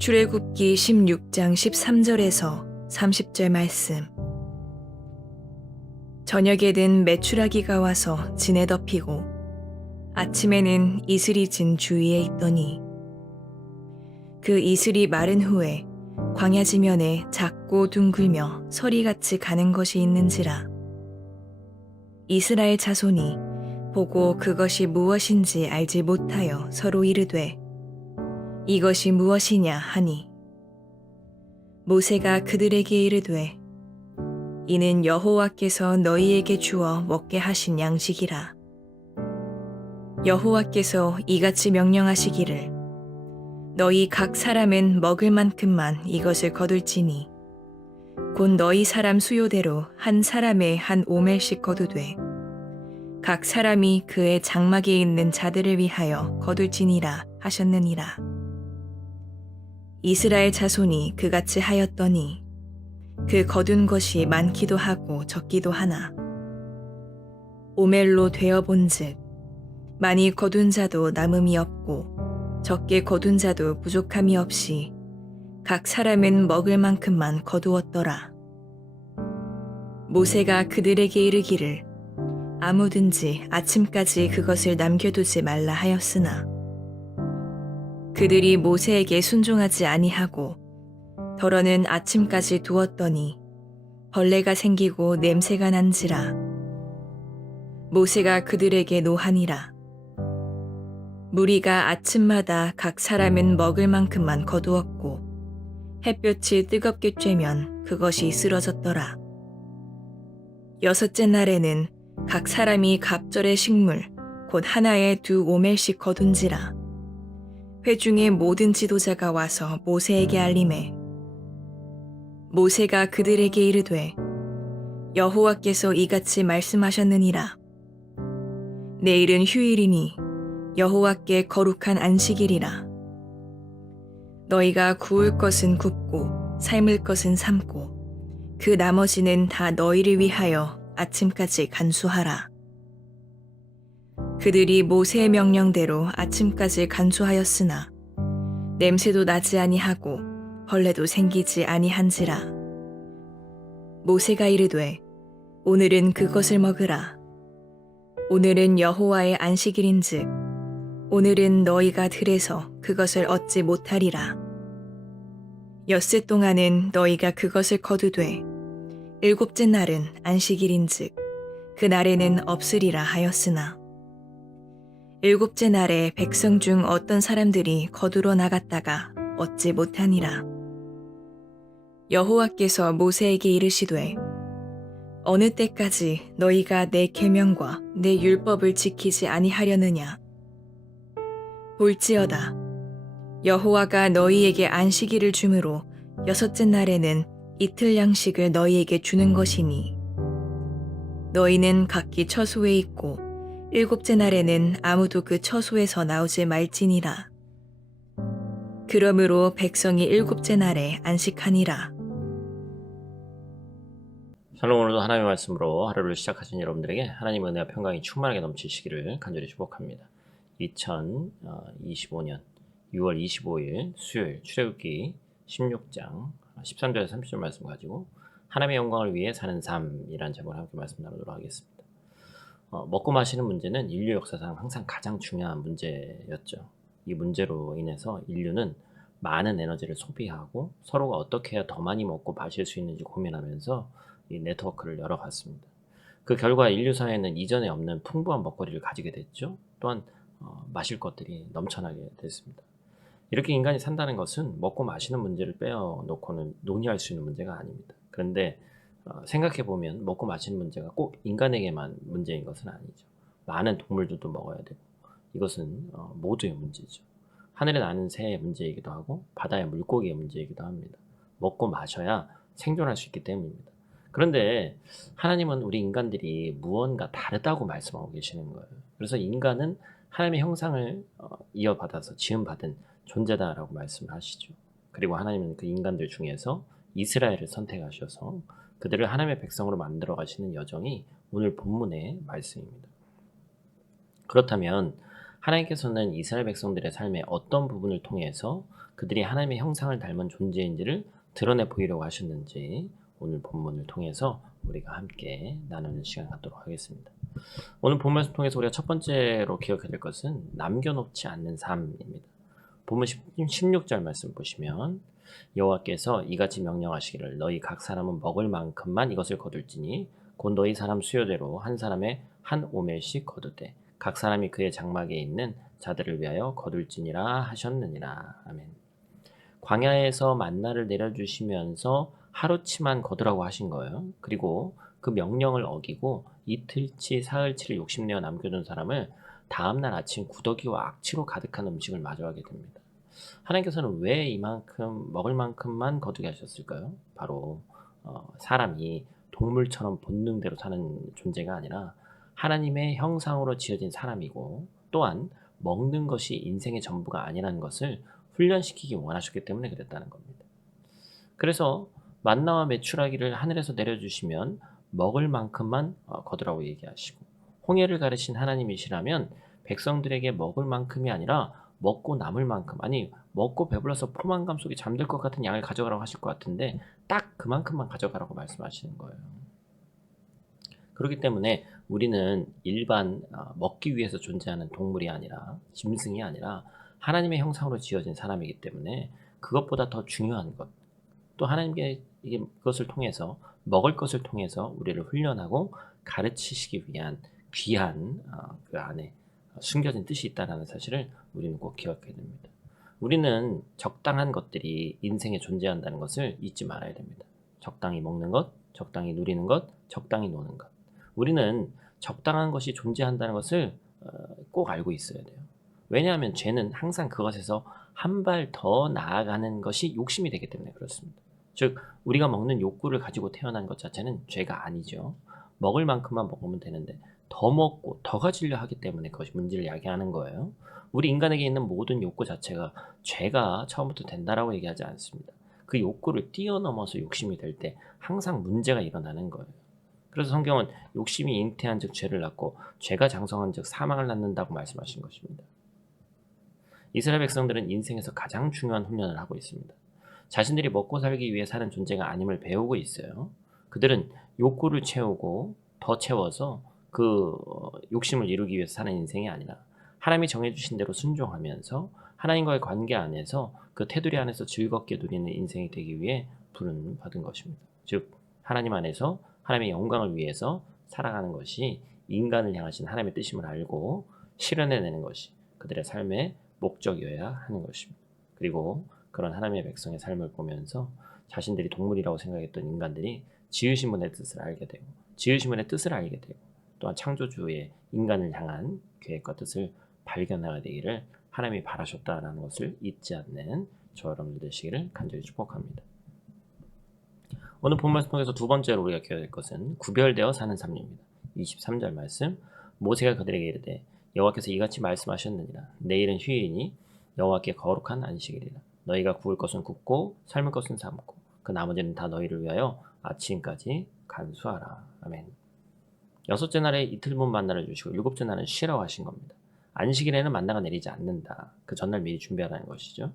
출애굽기 16장 13절에서 30절 말씀. 저녁에는 메추라기가 와서 진에 덮이고 아침에는 이슬이 진 주위에 있더니 그 이슬이 마른 후에 광야 지면에 작고 둥글며 서리같이 가는 것이 있는지라. 이스라엘 자손이 보고 그것이 무엇인지 알지 못하여 서로 이르되 이것이 무엇이냐 하니 모세가 그들에게 이르되 이는 여호와께서 너희에게 주어 먹게 하신 양식이라. 여호와께서 이같이 명령하시기를 너희 각 사람은 먹을 만큼만 이것을 거둘지니 곧 너희 사람 수요대로 한 사람에 한 오멜씩 거두되 각 사람이 그의 장막에 있는 자들을 위하여 거둘지니라 하셨느니라. 이스라엘 자손이 그같이 하였더니 그 거둔 것이 많기도 하고 적기도 하나 오멜로 되어본즉 많이 거둔 자도 남음이 없고 적게 거둔 자도 부족함이 없이 각 사람은 먹을 만큼만 거두었더라. 모세가 그들에게 이르기를 아무든지 아침까지 그것을 남겨두지 말라 하였으나 그들이 모세에게 순종하지 아니하고 더러는 아침까지 두었더니 벌레가 생기고 냄새가 난지라. 모세가 그들에게 노하니라. 무리가 아침마다 각 사람은 먹을 만큼만 거두었고 햇볕이 뜨겁게 쬐면 그것이 쓰러졌더라. 여섯째 날에는 각 사람이 갑절의 식물 곧 하나에 2오멜씩 거둔지라. 회중의 모든 지도자가 와서 모세에게 알림해 모세가 그들에게 이르되 여호와께서 이같이 말씀하셨느니라. 내일은 휴일이니 여호와께 거룩한 안식일이라. 너희가 구울 것은 굽고 삶을 것은 삶고 그 나머지는 다 너희를 위하여 아침까지 간수하라. 그들이 모세의 명령대로 아침까지 간수하였으나 냄새도 나지 아니하고 벌레도 생기지 아니한지라. 모세가 이르되 오늘은 그것을 먹으라. 오늘은 여호와의 안식일인즉 오늘은 너희가 들에서 그것을 얻지 못하리라. 엿새 동안은 너희가 그것을 거두되 일곱째 날은 안식일인즉 그 날에는 없으리라 하였으나 일곱째 날에 백성 중 어떤 사람들이 거두러 나갔다가 얻지 못하니라. 여호와께서 모세에게 이르시되 어느 때까지 너희가 내 계명과 내 율법을 지키지 아니하려느냐. 볼지어다 여호와가 너희에게 안식일을 주므로 여섯째 날에는 이틀 양식을 너희에게 주는 것이니 너희는 각기 처소에 있고 일곱째 날에는 아무도 그 처소에서 나오지 말지니라. 그러므로 백성이 일곱째 날에 안식하니라. 샬롬. 오늘도 하나님의 말씀으로 하루를 시작하신 여러분들에게 하나님의 은혜와 평강이 충만하게 넘치시기를 간절히 축복합니다. 2025년 6월 25일 수요일 출애굽기 16장 13절에서 30절 말씀 가지고 하나님의 영광을 위해 사는 삶이라는 제목으로 함께 말씀 나누도록 하겠습니다. 먹고 마시는 문제는 인류 역사상 항상 가장 중요한 문제였죠. 이 문제로 인해서 인류는 많은 에너지를 소비하고 서로가 어떻게 해야 더 많이 먹고 마실 수 있는지 고민하면서 이 네트워크를 열어갔습니다. 그 결과 인류 사회는 이전에 없는 풍부한 먹거리를 가지게 됐죠. 또한 마실 것들이 넘쳐나게 됐습니다. 이렇게 인간이 산다는 것은 먹고 마시는 문제를 빼어놓고는 논의할 수 있는 문제가 아닙니다. 그런데 생각해보면 먹고 마시는 문제가 꼭 인간에게만 문제인 것은 아니죠. 많은 동물들도 먹어야 되고 이것은 모두의 문제죠. 하늘에 나는 새의 문제이기도 하고 바다의 물고기의 문제이기도 합니다. 먹고 마셔야 생존할 수 있기 때문입니다. 그런데 하나님은 우리 인간들이 무언가 다르다고 말씀하고 계시는 거예요. 그래서 인간은 하나님의 형상을 이어받아서 지음받은 존재다라고 말씀을 하시죠. 그리고 하나님은 그 인간들 중에서 이스라엘을 선택하셔서 그들을 하나님의 백성으로 만들어 가시는 여정이 오늘 본문의 말씀입니다. 그렇다면 하나님께서는 이스라엘 백성들의 삶의 어떤 부분을 통해서 그들이 하나님의 형상을 닮은 존재인지를 드러내 보이려고 하셨는지 오늘 본문을 통해서 우리가 함께 나누는 시간 갖도록 하겠습니다. 오늘 본문을 통해서 우리가 첫 번째로 기억해야 될 것은 남겨놓지 않는 삶입니다. 본문 16절 말씀 보시면 여호와께서 이같이 명령하시기를 너희 각 사람은 먹을 만큼만 이것을 거둘지니 곧 너희 사람 수요대로 한 사람의 한 오멜씩 거두되 각 사람이 그의 장막에 있는 자들을 위하여 거둘지니라 하셨느니라. 아멘. 광야에서 만나를 내려주시면서 하루치만 거두라고 하신 거예요. 그리고 그 명령을 어기고 이틀치 사흘치를 욕심내어 남겨둔 사람을 다음날 아침 구더기와 악취로 가득한 음식을 마주하게 됩니다. 하나님께서는 왜 이만큼 먹을 만큼만 거두게 하셨을까요? 바로 사람이 동물처럼 본능대로 사는 존재가 아니라 하나님의 형상으로 지어진 사람이고 또한 먹는 것이 인생의 전부가 아니라는 것을 훈련시키기 원하셨기 때문에 그랬다는 겁니다. 그래서 만나와 메추라기를 하늘에서 내려주시면 먹을 만큼만 거두라고 얘기하시고 홍해를 가르신 하나님이시라면 백성들에게 먹을 만큼이 아니라 먹고 남을 만큼, 아니 먹고 배불러서 포만감 속에 잠들 것 같은 양을 가져가라고 하실 것 같은데 딱 그만큼만 가져가라고 말씀하시는 거예요. 그렇기 때문에 우리는 일반 먹기 위해서 존재하는 동물이 아니라 짐승이 아니라 하나님의 형상으로 지어진 사람이기 때문에 그것보다 더 중요한 것, 또 하나님께 그것을 통해서 먹을 것을 통해서 우리를 훈련하고 가르치시기 위한 귀한 그 안에 숨겨진 뜻이 있다는 사실을 우리는 꼭 기억해야 됩니다. 우리는 적당한 것들이 인생에 존재한다는 것을 잊지 말아야 됩니다. 적당히 먹는 것, 적당히 누리는 것, 적당히 노는 것. 우리는 적당한 것이 존재한다는 것을 꼭 알고 있어야 돼요. 왜냐하면 죄는 항상 그것에서 한 발 더 나아가는 것이 욕심이 되기 때문에 그렇습니다. 즉 우리가 먹는 욕구를 가지고 태어난 것 자체는 죄가 아니죠. 먹을 만큼만 먹으면 되는데 더 먹고 더 가지려 하기 때문에 그것이 문제를 야기하는 거예요. 우리 인간에게 있는 모든 욕구 자체가 죄가 처음부터 된다라고 얘기하지 않습니다. 그 욕구를 뛰어넘어서 욕심이 될 때 항상 문제가 일어나는 거예요. 그래서 성경은 욕심이 잉태한 즉 죄를 낳고 죄가 장성한 즉 사망을 낳는다고 말씀하신 것입니다. 이스라엘 백성들은 인생에서 가장 중요한 훈련을 하고 있습니다. 자신들이 먹고 살기 위해 사는 존재가 아님을 배우고 있어요. 그들은 욕구를 채우고 더 채워서 그 욕심을 이루기 위해서 사는 인생이 아니라 하나님이 정해주신 대로 순종하면서 하나님과의 관계 안에서 그 테두리 안에서 즐겁게 누리는 인생이 되기 위해 부름 받은 것입니다. 즉 하나님 안에서 하나님의 영광을 위해서 살아가는 것이 인간을 향하신 하나님의 뜻임을 알고 실현해내는 것이 그들의 삶의 목적이어야 하는 것입니다. 그리고 그런 하나님의 백성의 삶을 보면서 자신들이 동물이라고 생각했던 인간들이 지으신 분의 뜻을 알게 되고 지으신 분의 뜻을 알게 되고 또한 창조주의 인간을 향한 계획과 뜻을 발견하게 되기를 하나님이 바라셨다라는 것을 잊지 않는 저 여러분들 되시기를 간절히 축복합니다. 오늘 본 말씀 통해서 두 번째로 우리가 기억해야 될 것은 구별되어 사는 삶입니다. 23절 말씀 모세가 그들에게 이르되 여호와께서 이같이 말씀하셨느니라 내일은 휴일이니 여호와께 거룩한 안식일이라 너희가 구울 것은 굽고 삶을 것은 삶고 그 나머지는 다 너희를 위하여 아침까지 간수하라. 아멘. 여섯째 날에 이틀분 만나를 주시고 일곱째 날은 쉬라고 하신 겁니다. 안식일에는 만나가 내리지 않는다. 그 전날 미리 준비하라는 것이죠.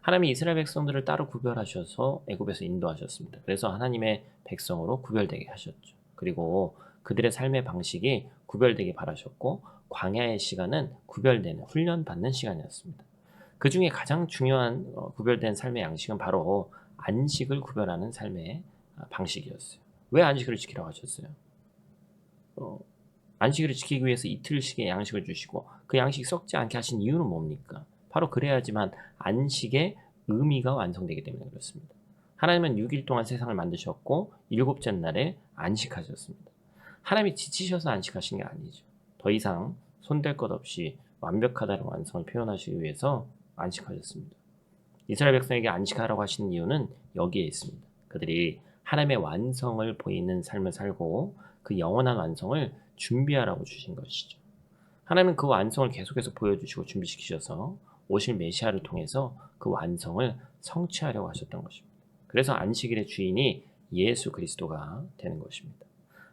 하나님이 이스라엘 백성들을 따로 구별하셔서 애굽에서 인도하셨습니다. 그래서 하나님의 백성으로 구별되게 하셨죠. 그리고 그들의 삶의 방식이 구별되게 바라셨고 광야의 시간은 구별되는 훈련받는 시간이었습니다. 그 중에 가장 중요한 구별된 삶의 양식은 바로 안식을 구별하는 삶의 방식이었어요. 왜 안식을 지키라고 하셨어요? 안식일을 지키기 위해서 이틀씩의 양식을 주시고 그 양식이 썩지 않게 하신 이유는 뭡니까? 바로 그래야지만 안식의 의미가 완성되기 때문에 그렇습니다. 하나님은 6일 동안 세상을 만드셨고 7째 날에 안식하셨습니다. 하나님이 지치셔서 안식하신 게 아니죠. 더 이상 손댈 것 없이 완벽하다는 완성을 표현하시기 위해서 안식하셨습니다. 이스라엘 백성에게 안식하라고 하시는 이유는 여기에 있습니다. 그들이 하나님의 완성을 보이는 삶을 살고 그 영원한 완성을 준비하라고 주신 것이죠. 하나님은 그 완성을 계속해서 보여주시고 준비시키셔서 오실 메시아를 통해서 그 완성을 성취하려고 하셨던 것입니다. 그래서 안식일의 주인이 예수 그리스도가 되는 것입니다.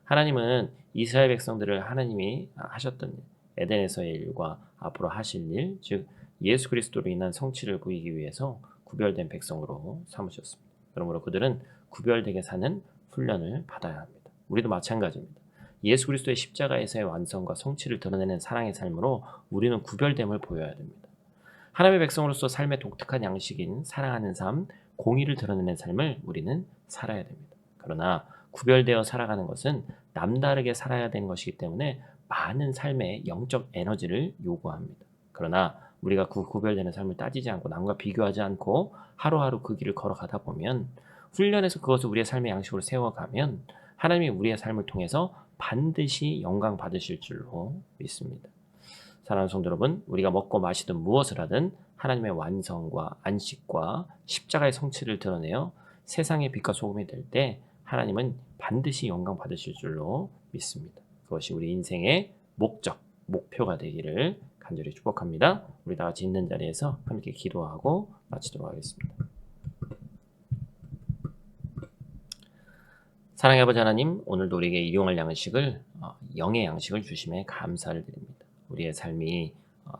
하나님은 이스라엘 백성들을 하나님이 하셨던 일, 에덴에서의 일과 앞으로 하실 일, 즉 예수 그리스도로 인한 성취를 보이기 위해서 구별된 백성으로 삼으셨습니다. 그러므로 그들은 구별되게 사는 훈련을 받아야 합니다. 우리도 마찬가지입니다. 예수 그리스도의 십자가에서의 완성과 성취를 드러내는 사랑의 삶으로 우리는 구별됨을 보여야 됩니다. 하나님의 백성으로서 삶의 독특한 양식인 사랑하는 삶, 공의를 드러내는 삶을 우리는 살아야 됩니다. 그러나 구별되어 살아가는 것은 남다르게 살아야 되는 것이기 때문에 많은 삶의 영적 에너지를 요구합니다. 그러나 우리가 그 구별되는 삶을 따지지 않고 남과 비교하지 않고 하루하루 그 길을 걸어가다 보면, 훈련해서 그것을 우리의 삶의 양식으로 세워가면 하나님이 우리의 삶을 통해서 반드시 영광 받으실 줄로 믿습니다. 사랑하는 성도 여러분, 우리가 먹고 마시든 무엇을 하든 하나님의 완성과 안식과 십자가의 성취를 드러내어 세상의 빛과 소금이 될 때 하나님은 반드시 영광 받으실 줄로 믿습니다. 그것이 우리 인생의 목적, 목표가 되기를 간절히 축복합니다. 우리 다 같이 있는 자리에서 함께 기도하고 마치도록 하겠습니다. 사랑의 아버지 하나님, 오늘도 우리에게 일용할 양식을, 영의 양식을 주심에 감사를 드립니다. 우리의 삶이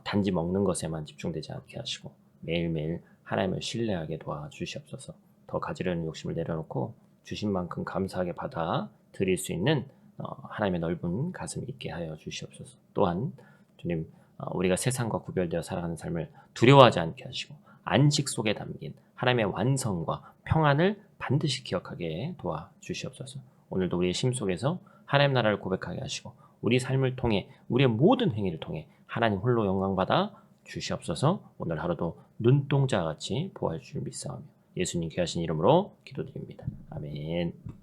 단지 먹는 것에만 집중되지 않게 하시고 매일매일 하나님을 신뢰하게 도와주시옵소서. 더 가지려는 욕심을 내려놓고 주신 만큼 감사하게 받아 드릴 수 있는 하나님의 넓은 가슴이 있게 하여 주시옵소서. 또한 주님, 우리가 세상과 구별되어 살아가는 삶을 두려워하지 않게 하시고 안식 속에 담긴 하나님의 완성과 평안을 반드시 기억하게 도와주시옵소서. 오늘도 우리의 심 속에서 하나님 나라를 고백하게 하시고 우리 삶을 통해, 우리의 모든 행위를 통해 하나님 홀로 영광받아 주시옵소서. 오늘 하루도 눈동자같이 보호해 주실 믿사오며 예수님 귀하신 이름으로 기도드립니다. 아멘.